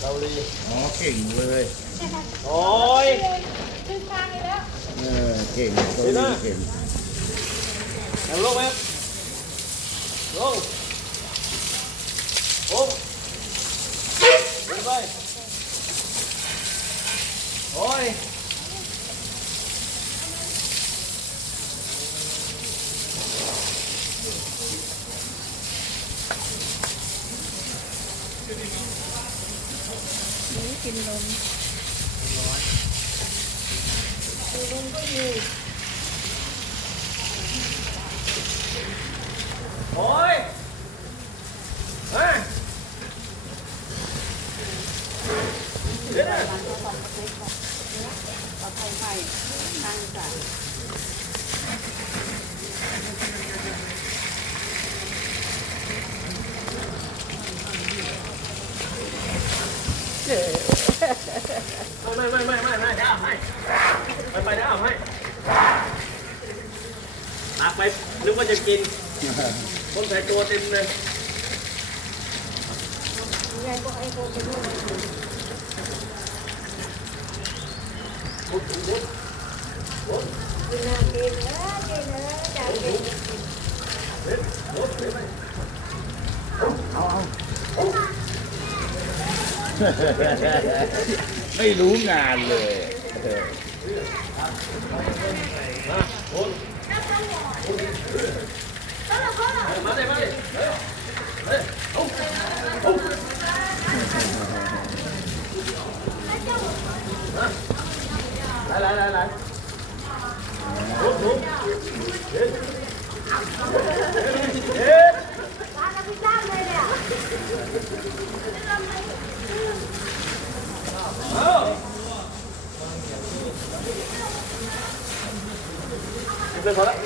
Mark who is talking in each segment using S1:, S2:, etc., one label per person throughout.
S1: เกาหลี
S2: อ๋อเก่งเลย
S1: โอ้ย
S3: ขึ้นข้างนี้แล้ว
S2: เออเก่งเกาห
S1: นี่
S2: ลี
S1: นะ
S2: เก่ง
S1: นั่งลงไหมลงลงขึ้นไปโอ้ย
S3: นี่ กินนมดูนมก็อยู่
S1: โอ้ยเฮ้ยเดี๋ยวนะ
S3: ปลอดภัยไข่ตั้งจ
S1: ไม่ไม่ไม่ไม่ไม่เดี๋ยวเอาให้ไปไปเดี๋ยวเอาให้ ตักไปนึกว่าจะกิน คนใส่ตัวเต็มเลย
S3: ยายก็ไอ้โคไปด้วยกินน้ำกินแล้วกินแล้วจะกิน
S2: ไม่รู้งานเลย
S1: lại lại lại lại rút rút lên khó đấy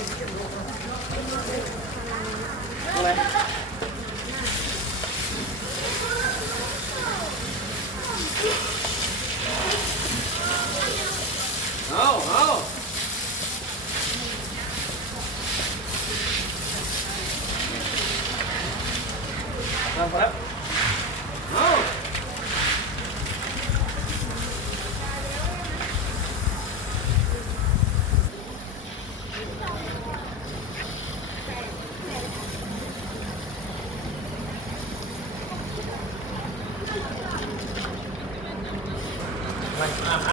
S1: này không không Vâng, vâng có lắm